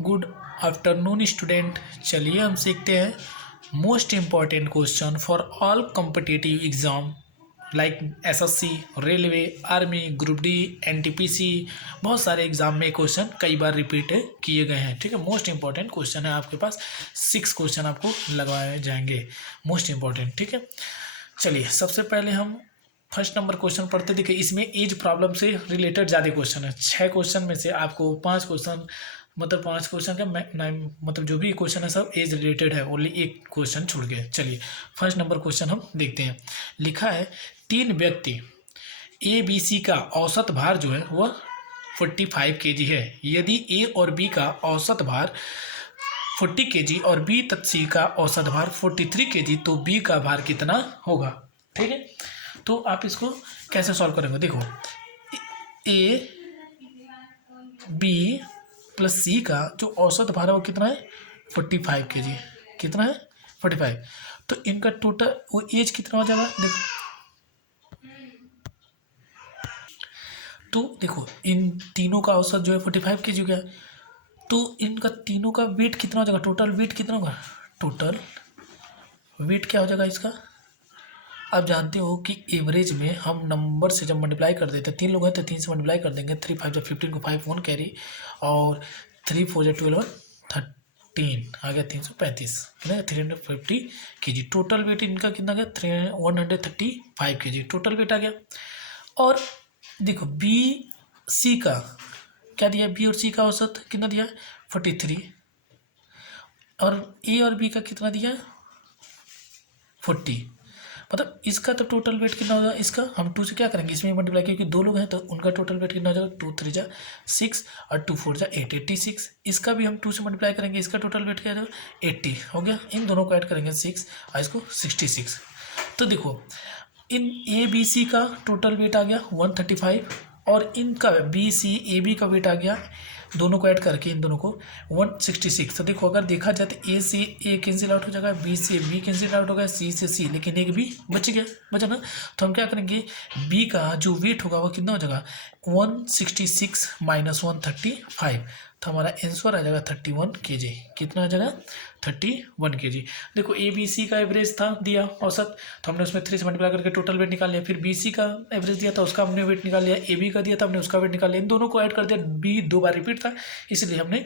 Good afternoon student. चलिए हम सीखते हैं most important question for all competitive exam like SSC, railway, army, group D, NTPC. बहुत सारे एग्जाम में क्वेश्चन कई बार रिपीट किए गए हैं। ठीक है, मोस्ट इंपॉर्टेंट क्वेश्चन है आपके पास। 6 क्वेश्चन आपको लगवाए जाएंगे मोस्ट इंपॉर्टेंट। ठीक है, चलिए सबसे पहले हम फर्स्ट नंबर क्वेश्चन पढ़ते। देखिए इसमें एज प्रॉब्लम से रिलेटेड ज़्यादा क्वेश्चन है। 6 क्वेश्चन में से आपको 5 क्वेश्चन, मतलब 5 क्वेश्चन का मतलब जो भी क्वेश्चन है सब एज रिलेटेड है। ओनली एक क्वेश्चन छूट गया। चलिए फर्स्ट नंबर क्वेश्चन हम देखते हैं। लिखा है 3 व्यक्ति ए बी सी का औसत भार जो है वह 45 kg है। यदि ए और बी का औसत भार 40 kg और बी तथा सी का औसत भार 43 kg, तो बी का भार कितना होगा। ठीक है, तो आप इसको कैसे सॉल्व करेंगे। देखो ए बी प्लस सी का जो औसत भार है वो कितना है 45 kg। कितना है 45। तो इनका टोटल वो एज कितना हो जाएगा। देखो इन तीनों का औसत जो है 45 kg हो गया। तो इनका तीनों का वेट कितना हो जाएगा, टोटल वेट कितना होगा। टोटल वेट क्या हो जाएगा इसका। आप जानते हो कि एवरेज में हम नंबर से जब मल्टीप्लाई कर देते हैं, 3 लोग हैं तो 3 से मल्टीप्लाई कर देंगे। 3 5 जब 15 को 5 1 कैरी और 3 4 जब 12 13 आ गया 335। कितना 350 kg। टोटल वेट इनका कितना गया 135 kg टोटल वेट आ गया। और देखो बी सी का क्या दिया, बी और सी का औसत कितना दिया 43 और ए और बी का कितना दिया 40। मतलब इसका तो टोटल वेट कितना होगा। इसका हम 2 से क्या करेंगे, इसमें मल्टीप्लाई, क्योंकि 2 लोग हैं तो उनका टोटल वेट कितना हो जाएगा 2 3 जा 6 और 2 4 जा 8 86। इसका भी हम 2 से मल्टीप्लाई करेंगे, इसका टोटल वेट क्या हो जाएगा 80 हो गया। इन दोनों को ऐड करेंगे 6 और इसको 66। तो देखो इन ए बी सी का टोटल वेट आ गया 135 और इनका बी सी ए बी का वेट आ गया, दोनों को ऐड करके इन दोनों को 166। तो देखो अगर देखा जाए तो ए से ए कैंसिल आउट हो जाएगा, बी से बी कैंसिल आउट हो गया, सी से सी, लेकिन एक बी बच गया, बचा ना। तो हम क्या करेंगे, बी का जो वेट होगा वो कितना हो जाएगा 166 माइनस 135। तो हमारा आंसर आ जाएगा 31 kg। कितना आ जाएगा 31 kg। देखो ए बी सी का एवरेज था दिया औसत, तो हमने उसमें 3 से मल्टीप्लाई करके टोटल वेट निकाल लिया। फिर बी सी का एवरेज दिया था उसका हमने वेट निकाल लिया। ए बी का दिया था हमने उसका वेट निकाल लिया। इन दोनों को ऐड कर दिया, बी 2 बार रिपीट था इसलिए हमने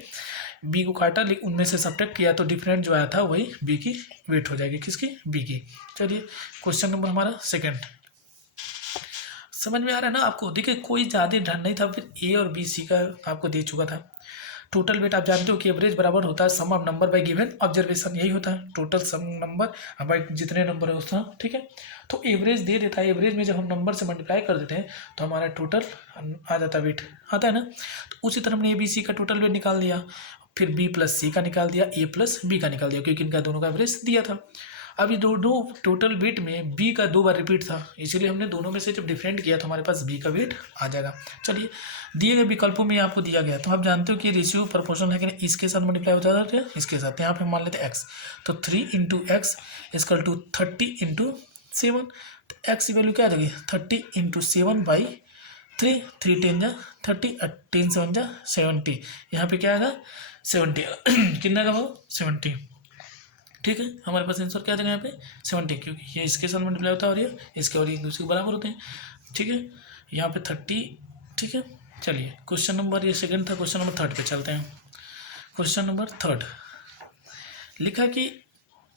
बी को काटा, लेकिन उनमें से सब्ट्रैक्ट किया तो डिफरेंट जो आया था वही बी की वेट हो जाएगी। किसकी, बी की। चलिए क्वेश्चन नंबर हमारा सेकेंड। समझ में आ रहा है ना आपको। देखिए कोई ज़्यादा ढंग नहीं था, फिर ए और बी सी का आपको दे चुका था। टोटल वेट आप जानते हो कि एवरेज बराबर होता है sum of number by given observation, यही होता है टोटल सम नंबर बाय जितने नंबर है उसका। ठीक है, तो एवरेज दे देता है, एवरेज में जब हम नंबर से मल्टीप्लाई कर देते हैं तो हमारा टोटल आ जाता है, वेट आता है ना। तो उसी तरह हमने ए बी सी का टोटल वेट निकाल दिया, फिर बी प्लस सी का निकाल दिया, ए प्लस बी का निकाल दिया, क्योंकि इनका दोनों का एवरेज दिया था। अब ये दोनों टोटल वेट में बी का 2 बार रिपीट था, इसीलिए हमने दोनों में से जब डिफरेंट किया तो हमारे पास बी का वेट आ जाएगा। चलिए दिए गए विकल्पों में आपको दिया गया, तो आप जानते हो कि रेशियो प्रोपोर्शन है कि नहीं, इसके साथ मल्टीप्लाई हो जाता है इसके साथ। यहाँ पे मान लेते हैं एक्स, तो 3 into x is equal to 30 into 7। तो एक्स की वैल्यू क्या आ जाएगी 30 इंटू 7/3। 3 10 जा 30 और 10 7 जा 70। यहाँ पे क्या आएगा 70 कितना का भाव 70। ठीक है, हमारे पास आंसर क्या आ जाएगा यहाँ पे 70, क्योंकि ये इसके साथ मल्टीप्लाई होता है और ये इसके और एक दूसरे के बराबर होते हैं। ठीक है, यहाँ पे 30। ठीक है, चलिए क्वेश्चन नंबर ये सेकंड था, क्वेश्चन नंबर थर्ड पे चलते हैं। क्वेश्चन नंबर थर्ड लिखा कि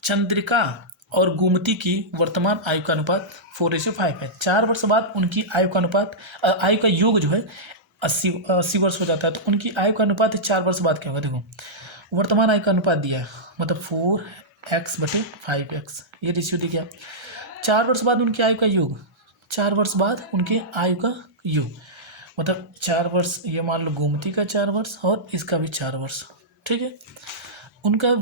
चंद्रिका और गोमती की वर्तमान आयु का अनुपात 4:5 है। 4 वर्ष बाद उनकी आयु का अनुपात आयु का योग जो है 80 वर्ष हो जाता है। तो उनकी आयु का अनुपात 4 वर्ष बाद क्या होगा। देखो वर्तमान आयु का अनुपात दिया है, मतलब 4x/5x, ये रेशियो दिया। 4 वर्ष बाद उनकी आयु का योग, 4 वर्ष बाद उनके आयु का योग, मतलब 4 वर्ष, ये मान लो गोमती का 4 वर्ष और इसका भी 4 वर्ष। ठीक है, उनका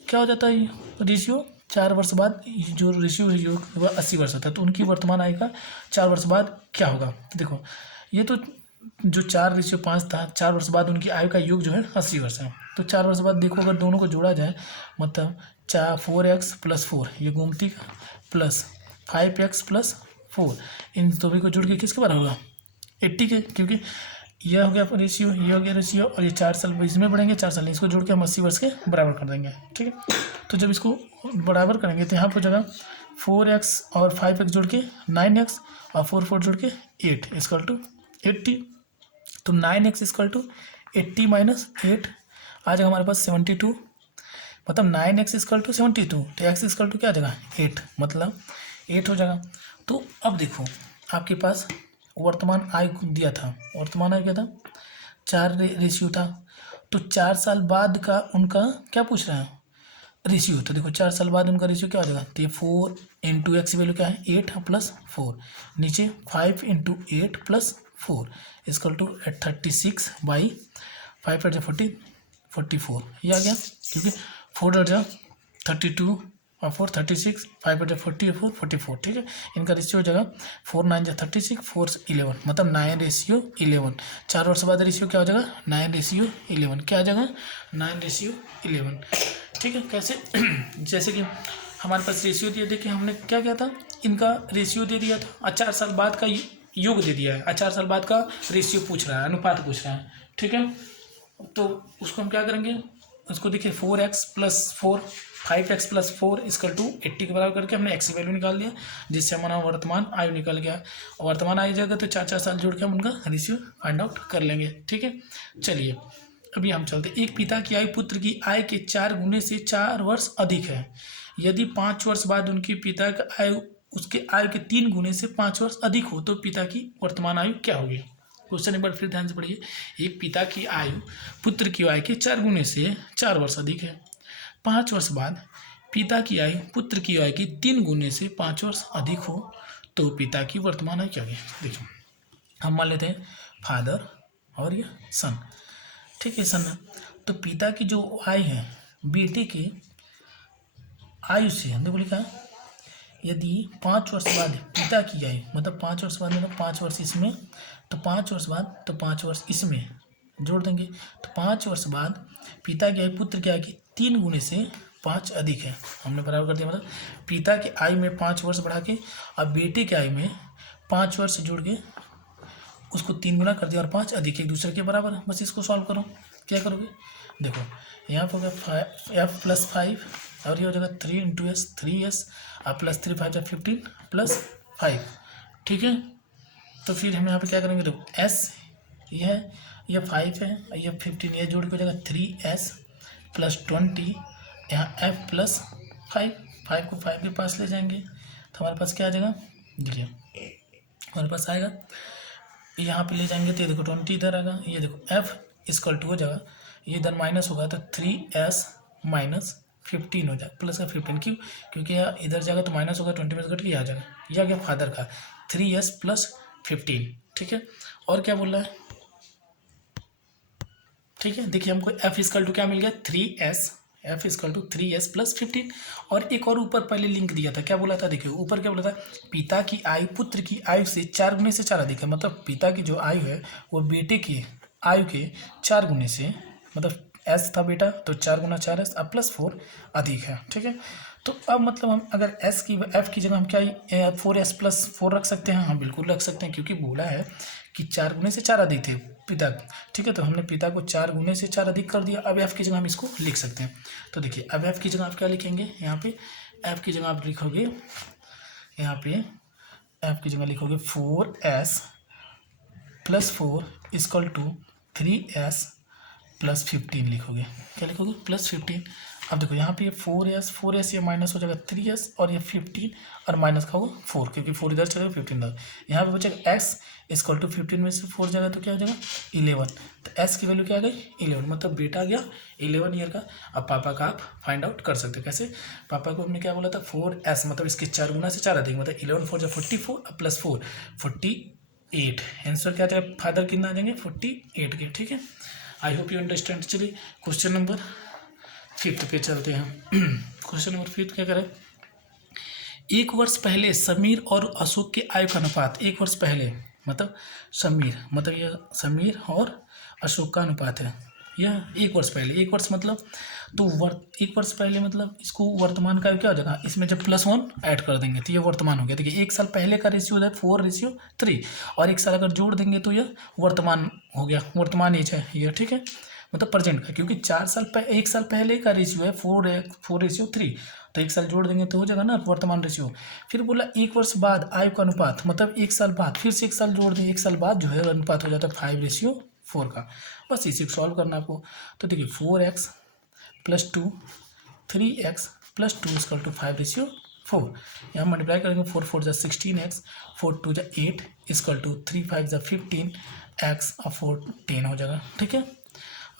क्या हो जाता है रेशियो 4 वर्ष बाद जो रेशियो है योग वह 80 वर्ष होता है। तो उनकी वर्तमान आयु का 4 वर्ष बाद क्या होगा। तो देखो ये तो जो 4:5 था, 4 वर्ष बाद उनकी आयु का योग जो है 80 वर्ष है। तो 4 वर्ष बाद देखो अगर दोनों को जोड़ा जाए, मतलब 4x+4 ये गोमती का प्लस 5x+4, इन सभी को जोड़ के किसके बराबर होगा 80 के, क्योंकि ये हो गया रेशियो, ये हो गया रेशियो, और ये 4 साल इसमें बढ़ेंगे, 4 साल इसको जोड़ के हम 80 वर्ष के बराबर कर देंगे। ठीक है, तो जब इसको बराबर करेंगे तो यहाँ पर जगह 4x और 5x जोड़ के 9x और 4 जोड़ के 8 इक्वल टू 80। तो 9x इक्वल टू 80 माइनस 8 आ जाएगा हमारे पास 72, मतलब 9x इक्वल टू 72, तो x इक्वल टू क्या आ जाएगा 8, मतलब 8 हो जाएगा। तो अब देखो आपके पास वर्तमान आय दिया था, वर्तमान आय क्या था 4 रेशियो था, तो 4 साल बाद का उनका क्या पूछ रहा है रेशियो, तो देखो 4 साल बाद उनका रेशियो क्या हो जाएगा, तो ये 4 इंटू एक्स वैल्यू क्या है 8 प्लस 4, नीचे 5 into 8 plus 4 equal to 36 by 5 एट 44 ये आ गया, क्योंकि 4 एट 32 और 4 36, 5 एट 44, ठीक है। इनका रेशियो हो जाएगा 4 9 36, 4 11, मतलब 9:11। 4 वर्ष बाद रेशियो क्या हो जाएगा 9:11, क्या आ जाएगा 9:11। ठीक है, कैसे जैसे कि हमारे पास रेशियो दिया, देखिए हमने क्या किया था, इनका रेशियो दे दिया था, 4 साल बाद का योग दे दिया है, 4 साल बाद का रेशियो पूछ रहा है, अनुपात पूछ रहा है। ठीक है, तो उसको हम क्या करेंगे, उसको देखिए 4x plus 4 5x plus 4 equal to 80 के बराबर करके हमने x की वैल्यू निकाल लिया, जिससे हमारा वर्तमान आयु निकल गया। और वर्तमान आयु जाएगा तो 4 साल जोड़ के हम उनका रेशियो फाइंड आउट कर लेंगे। ठीक है, चलिए अभी हम चलते, एक पिता की आयु पुत्र की आय के 4 गुने से 4 वर्ष अधिक है, यदि 5 वर्ष बाद उनके पिता का आयु उसके आयु के 3 गुने से 5 वर्ष अधिक हो तो पिता की वर्तमान आयु क्या होगी। क्वेश्चन एक बार फिर ध्यान से पढ़िए, एक पिता की आयु पुत्र की आयु के 4 गुने से 4 वर्ष अधिक है, 5 वर्ष बाद पिता की आयु पुत्र की आयु की 3 गुने से 5 वर्ष अधिक हो तो पिता की वर्तमान आयु क्या होगी। देखो हम मान लेते हैं फादर और ये सन, ठीक है सन, तो पिता की जो आयु है बेटे के आयु से देखो लिखा है, यदि 5 वर्ष बाद पिता की आयु, मतलब 5 वर्ष बाद मतलब 5 वर्ष इसमें, तो 5 वर्ष बाद तो 5 वर्ष इसमें जोड़ देंगे, तो 5 वर्ष बाद पिता की आयु पुत्र की आयु की 3 गुने से 5 अधिक है, हमने बराबर कर दिया, मतलब पिता की आयु में 5 वर्ष बढ़ा के अब बेटे की आयु में 5 वर्ष जोड़ के उसको 3 गुना कर दिया और 5 अधिक एक दूसरे के बराबर है। बस इसको सॉल्व करो, क्या करोगे, देखो यहाँ पर होगा f प्लस 5 और ये हो जाएगा 3 इंटू एस 3s और प्लस 3 5 15 प्लस 5। ठीक है, तो फिर हम यहाँ पे क्या करेंगे, देखो s ये 5 है, ये 15, ये जोड़ के हो जाएगा 3s प्लस 20, यहाँ f प्लस 5 को 5 के पास ले जाएंगे तो हमारे पास क्या आ जाएगा, देखिए हमारे पास आएगा, यहाँ पे ले जाएंगे तो ये देखो 20 इधर आएगा, ये देखो f इक्वल टू हो जाएगा, ये इधर माइनस होगा तो 3s माइनस 15 हो जाएगा, प्लस का 15, क्यों, क्योंकि इधर जाएगा तो माइनस होगा, 20 में से घट के आ जाएगा, ये आ गया फादर का 3s प्लस 15। ठीक है, और क्या बोल रहा है, ठीक है, देखिए हमको f इक्वल टू क्या मिल गया 3s, f equal to 3s plus 15। और एक और ऊपर पहले लिंक दिया था, क्या बोला था, देखिए ऊपर क्या बोला था, पिता की आयु पुत्र की आयु से 4 गुने से 4 अधिक है, मतलब पिता की जो आयु है वो बेटे की आयु के 4 गुने से, मतलब s था बेटा तो 4 गुना 4s अब प्लस 4 अधिक है। ठीक है, तो अब मतलब हम अगर s की f की जगह हम क्या 4s प्लस 4 रख सकते हैं, हम बिल्कुल रख सकते हैं, क्योंकि बोला है कि 4 गुने से 4 अधिक थे पिता। ठीक है, तो हमने पिता को 4 गुने से 4 अधिक कर दिया, अब f की जगह हम इसको लिख सकते हैं। तो देखिए अब f की जगह आप क्या लिखेंगे, यहाँ पे f की जगह आप लिखोगे, यहाँ पे f की जगह लिखोगे 4s plus 4 equal to 3s plus 15 लिखोगे, क्या लिखोगे प्लस 15। अब देखो यहाँ पे ये 4s ये माइनस हो जाएगा 3s और ये 15 और माइनस का वो 4, क्योंकि 4 इधर चलेगा 15 इधर, यहाँ पे बचेगा x इक्वल टू 15 में से 4 जाएगा तो क्या हो जाएगा 11, तो s की वैल्यू क्या आ गई 11, मतलब बेटा आ गया 11 ईयर का। अब पापा का आप फाइंड आउट कर सकते हो, कैसे, पापा को हमने क्या बोला था 4s, मतलब इसके 4 गुना से 4 अधिक, मतलब 11 4 44 प्लस 4 48, आंसर क्या आ जाएगा, फादर कितना आ जाएंगे 48 के। ठीक है, आई होप यू अंडरस्टैंड। चलिए क्वेश्चन नंबर 5 पे चलते हैं। क्वेश्चन नंबर 5 क्या करें, 1 वर्ष पहले समीर और अशोक के आयु का अनुपात, 1 वर्ष पहले मतलब समीर, मतलब यह समीर और अशोक का अनुपात है, यह 1 वर्ष पहले, 1 वर्ष मतलब तो 1 वर्ष पहले मतलब इसको वर्तमान का क्या हो जाएगा, इसमें जब +1 ऐड कर देंगे तो ये वर्तमान हो गया। देखिए 1 साल पहले का रेशियो है 4:3 और 1 साल अगर जोड़ देंगे तो यह वर्तमान हो गया, वर्तमान एज है ये, ठीक है, मतलब प्रेजेंट का, क्योंकि 1 साल पहले का रेशियो है 4:3, तो 1 साल जोड़ देंगे तो हो जाएगा ना वर्तमान रेशियो। फिर बोला 1 वर्ष बाद आयु का अनुपात, मतलब 1 साल बाद फिर से 1 साल जोड़ दें, 1 साल बाद जो है अनुपात हो जाता है 5:4 का। बस इसी को सॉल्व करना आपको। तो देखिए 4x + 2 3x + 2 = 5:4। यहाँ मल्टीप्लाई करेंगे 4 4 = 16x, 4 2 = 8 = 3 5 = 15x और 4 10 हो जाएगा, ठीक है।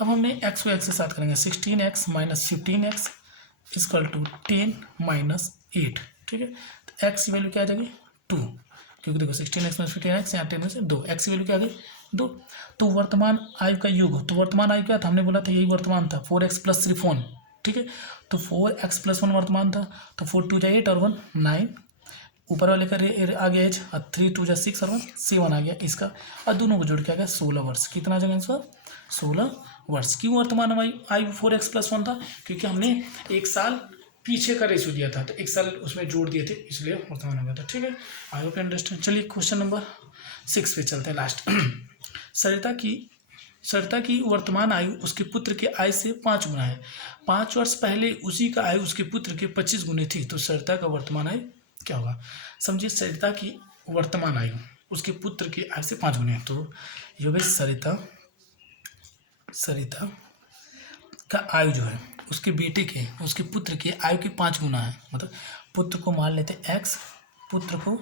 अब हमने x को x के साथ करेंगे, 16x - 15x = 10 - 8, ठीक है। तो x की वैल्यू क्या आ जाएगी 2, क्योंकि देखो 16x - 15x यहाँ 10 में से 2, x की वैल्यू क्या आ गई 2। तो वर्तमान आयु का योग, तो वर्तमान आयु क्या था, हमने बोला था यही वर्तमान था 4x + 3 4, ठीक है। तो 4x + 1 वर्तमान था, तो 4 2 = 8 और 1 9, ऊपर वाले का आ गया एज, और 3 2 = 6 और 1 7 आ गया इसका, और दोनों को जोड़ के आ गया 16 वर्ष। कितना आ जाएगा इसका 16 वर्ष। क्यों वर्तमान आयु 4x + 1 था, क्योंकि हमने 1 साल पीछे का रेशियो दिया था, तो 1 साल उसमें जोड़ दिए थे, इसलिए वर्तमान आ गया था, ठीक है। I hope understand. चलिए क्वेश्चन नंबर 6 पे चलते हैं, लास्ट। सरिता की वर्तमान आयु उसके पुत्र के आयु से 5 गुना है। 5 वर्ष पहले उसी का आयु उसके पुत्र के 25 गुने थी, तो सरिता का वर्तमान आयु क्या होगा। समझिए सरिता की वर्तमान आयु उसके पुत्र की आयु से 5 गुने है, तो ये होगी सरिता का आयु जो है उसके बेटे के, उसके पुत्र के आयु के 5 गुना है। मतलब पुत्र को मान लेते x, पुत्र को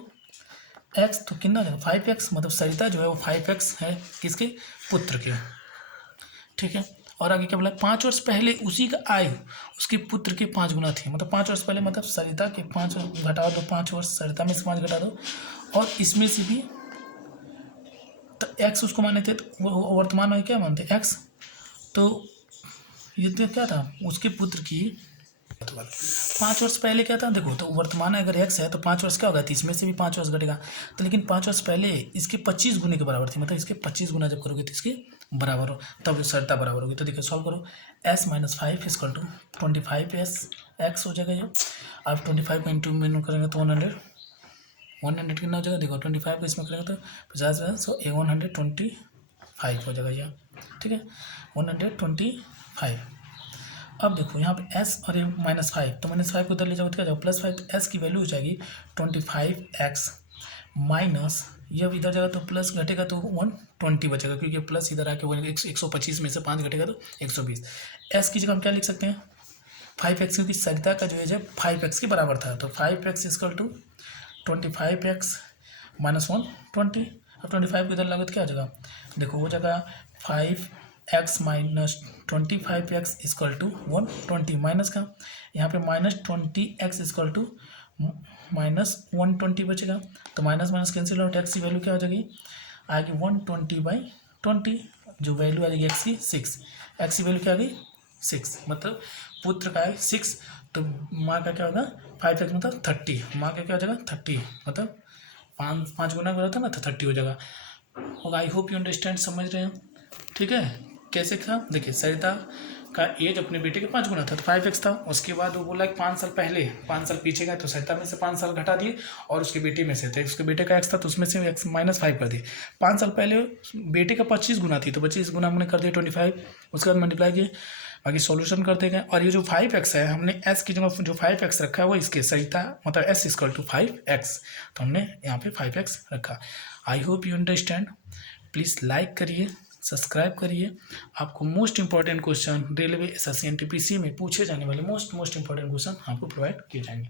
x, तो कितना है 5x, मतलब सरिता जो है वो 5x है किसके पुत्र के, ठीक है। और आगे क्या बोला 5 वर्ष पहले उसी का आयु उसके पुत्र के 5 गुना थी, मतलब 5 वर्ष पहले, मतलब सरिता के 5 घटा दो, 5 वर्ष सरिता में से 5 घटा दो, और इसमें से भी तो x उसको माने थे, तो वो वर्तमान में क्या मानते x, तो ये तो क्या था उसके पुत्र की 5 वर्ष पहले क्या था, देखो तो वर्तमान अगर x है तो 5 वर्ष क्या होगा, तो इसमें से भी 5 वर्ष घटेगा, तो लेकिन 5 वर्ष पहले इसके 25 गुने के बराबर थी, मतलब इसके 25 गुना जब करोगे तो इसके बराबर हो, तब सरिता बराबर होगी। तो देखो सॉल्व करो, s - 5 = 25s x हो जाएगा ये। अब 25 में इंटू करेंगे तो 100 कितना हो जाएगा, देखो 25 को इसमें करेंगे तो 50 है, सो 125 हो जाएगा ये, ठीक है 125। अब देखो यहाँ पे s और ये -5, तो -5 को उधर ले जाओ तो क्या जाओ +5, तो s की वैल्यू हो जाएगी 25x माइनस, ये इधर जाएगा तो प्लस घटेगा तो 120 बचेगा, क्योंकि प्लस इधर आके वो 125 में से 5 घटेगा तो 120। s की जगह हम क्या लिख सकते हैं 5x, क्योंकि सरिता का जो एज है 5x के बराबर था, तो 5x = 25x - 120। अब 25 को इधर लगा तो क्या हो जाएगा, देखो हो जाएगा 5x - 25x = 120, माइनस का यहाँ पे -20x = -120 बचेगा, तो minus minus cancel out, x की वैल्यू क्या हो जाएगी आएगी 120/20, जो वैल्यू आ जाएगी x की 6, x की वैल्यू क्या आ गई 6, मतलब पुत्र का है 6, तो माँ का क्या होगा 5x मतलब 30, माँ का क्या हो जाएगा 30, मतलब 5 गुना हो था ना, तो 30 हो जाएगा। और आई होप यू अंडरस्टैंड, समझ रहे हैं, ठीक है। कैसे था देखिए, सरिता का एज अपने बेटे के 5 गुना था, तो 5x था, उसके बाद वो बोला कि 5 साल पहले 5 साल पीछे गए, तो सरिता में से 5 साल घटा दिए, और उसके बेटे में से थे, उसके बेटे का x था तो उसमें से x -5 कर दिए। 5 साल पहले बेटे का 25 गुना थी, तो 25 गुना हमने कर दिया 25, उसके बाद मल्टीप्लाई किए, बाकी सॉल्यूशन करते गए, और ये जो 5x है हमने s की जगह जो 5x रखा है वो इसके सरिता, मतलब s = 5x, तो हमने यहाँ पे 5x रखा। I hope you understand. Please like करिए, सब्सक्राइब करिए। आपको most important question railway SSC NTPC में पूछे जाने वाले मोस्ट इंपॉर्टेंट क्वेश्चन आपको प्रोवाइड किए जाएंगे।